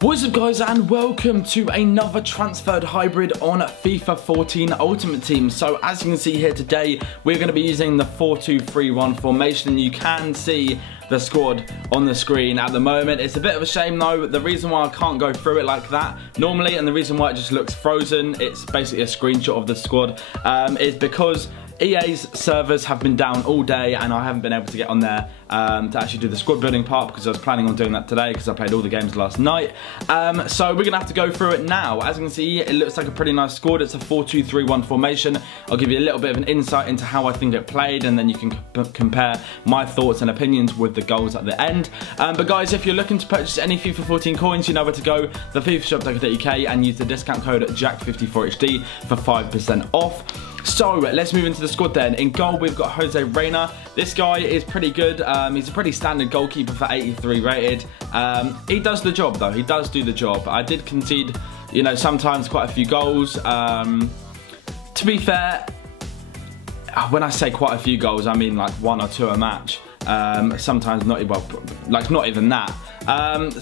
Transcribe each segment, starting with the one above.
What's up guys, and welcome to another transferred hybrid on FIFA 14 Ultimate Team. So as you can see here today, we're going to be using the 4-2-3-1 formation. You can see the squad on the screen at the moment. It's a bit of a shame though. The reason why I can't go through it like that normally, and the reason why it just looks frozen, it's basically a screenshot of the squad, is because EA's servers have been down all day and I haven't been able to get on there to actually do the squad building part, because I was planning on doing that today because I played all the games last night. So we're going to have to go through it now. As you can see, it looks like a pretty nice squad. It's a 4-2-3-1 formation. I'll give you a little bit of an insight into how I think it played, and then you can compare my thoughts and opinions with the goals at the end. But guys, if you're looking to purchase any FIFA 14 coins, you know where to go. The FIFA shop, Teqq, and use the discount code JACK54HD for 5% off. So let's move into the squad then. In goal, we've got Jose Renee. This guy is pretty good. He's a pretty standard goalkeeper for 83 rated. He does the job though. He does do the job. I did concede, you know, sometimes quite a few goals. To be fair, when I say quite a few goals, I mean like 1 or 2 a match. Sometimes not, well, like not even that.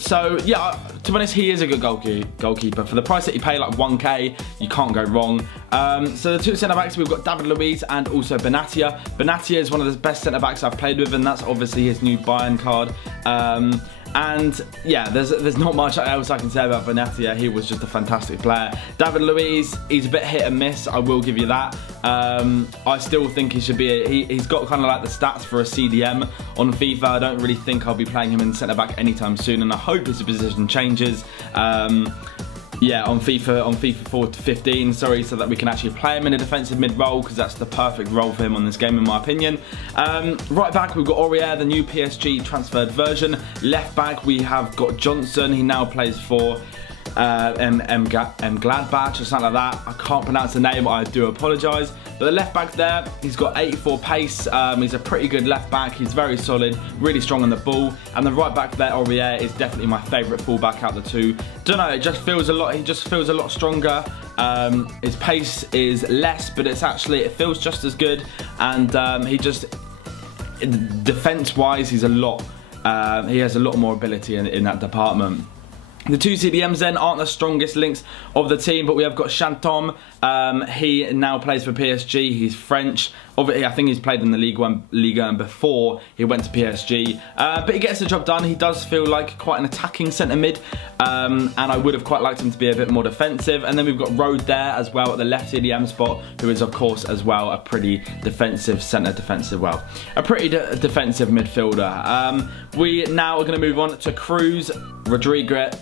So yeah, to be honest, he is a good goalkeeper. For the price that you pay, like 1k, you can't go wrong. So the two centre backs, we've got David Luiz and also BENATIA. BENATIA is one of the best centre backs I've played with, and that's obviously his new BAYERN card. And yeah, there's not much else I can say about BENATIA. He was just a fantastic player. David Luiz, he's a bit hit and miss, I will give you that. I still think he should be, he's got kind of like the stats for a CDM on FIFA. I don't really think I'll be playing him in centre back anytime soon, and I hope his position changes. Yeah, on FIFA 15, sorry, so that we can actually play him in a defensive mid role, because that's the perfect role for him on this game in my opinion. Right back, we've got Aurier, the new PSG transferred version. Left back, we have got Johnson. He now plays for Gladbach or something like that. I can't pronounce the name, I do apologise. But the left back there, he's got 84 pace. He's a pretty good left back. He's very solid, really strong on the ball. And the right back there, Aurier, is definitely my favourite fullback out of the two. Don't know, it just feels a lot. He just feels a lot stronger. His pace is less, but it feels just as good. And he just, defence-wise, he's a lot. He has a lot more ability in that department. The two CDMs then aren't the strongest links of the team, but we have got Chantom. He now plays for PSG. He's French. Obviously, I think he's played in the Ligue 1 before he went to PSG. But he gets the job done. He does feel like quite an attacking centre mid. And I would have quite liked him to be a bit more defensive. And then we've got Rode there as well at the left CDM spot, who is of course as well a pretty defensive defensive midfielder. We now are going to move on to Cruz Rodriguez,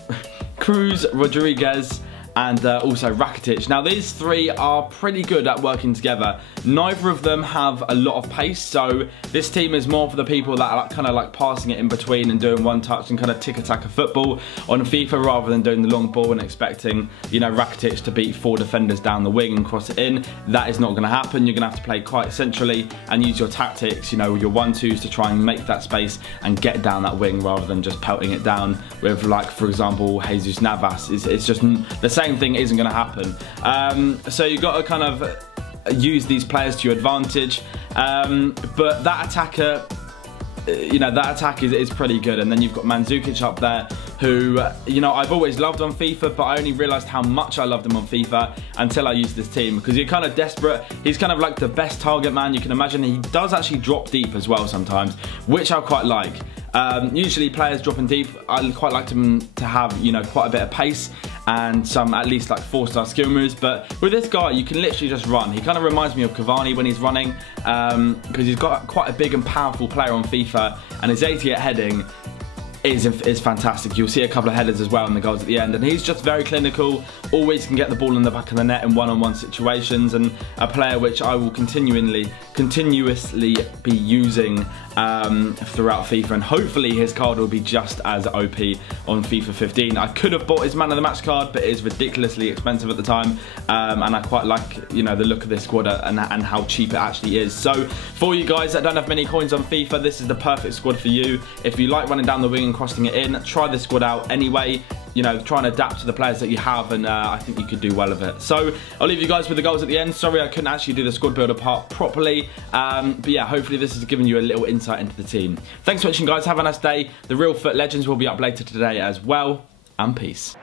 and also Rakitic. Now these three are pretty good at working together. Neither of them have a lot of pace, so this team is more for the people that are kind of like passing it in between and doing one touch and kind of tick-attack of football on FIFA, rather than doing the long ball and expecting, you know, Rakitic to beat 4 defenders down the wing and cross it in. That is not going to happen. You're going to have to play quite centrally and use your tactics, you know, your 1-2s to try and make that space and get down that wing, rather than just pelting it down with, like, for example, Jesus Navas. It's just the same thing isn't going to happen. So you've got to kind of use these players to your advantage. But that attacker, you know, that attack is pretty good. And then you've got Mandzukic up there, who, you know, I've always loved on FIFA, but I only realised how much I loved him on FIFA until I used this team, because you're kind of desperate. He's kind of like the best target man you can imagine. He does actually drop deep as well sometimes, which I quite like. Usually players dropping deep, I quite like them to have, you know, quite a bit of pace and some at least like 4-star skill moves. But with this guy, you can literally just run. He kind of reminds me of Cavani when he's running, because he's got quite a big and powerful player on FIFA, and his 88 heading is fantastic. You'll see a couple of headers as well in the goals at the end, and he's just very clinical, always can get the ball in the back of the net in one-on-one situations, and a player which I will continuously be using throughout FIFA, and hopefully his card will be just as OP on FIFA 15. I could have bought his man of the match card, but it is ridiculously expensive at the time, and I quite like, you know, the look of this squad and how cheap it actually is. So for you guys that don't have many coins on FIFA, this is the perfect squad for you. If you like running down the wing and crossing it in, try this squad out anyway. You know, try and adapt to the players that you have, and I think you could do well with it. So I'll leave you guys with the goals at the end. Sorry I couldn't actually do the squad builder part properly, but yeah, hopefully this has given you a little insight into the team. Thanks for watching guys, have a nice day. The Real Foot Legends will be up later today as well. and peace.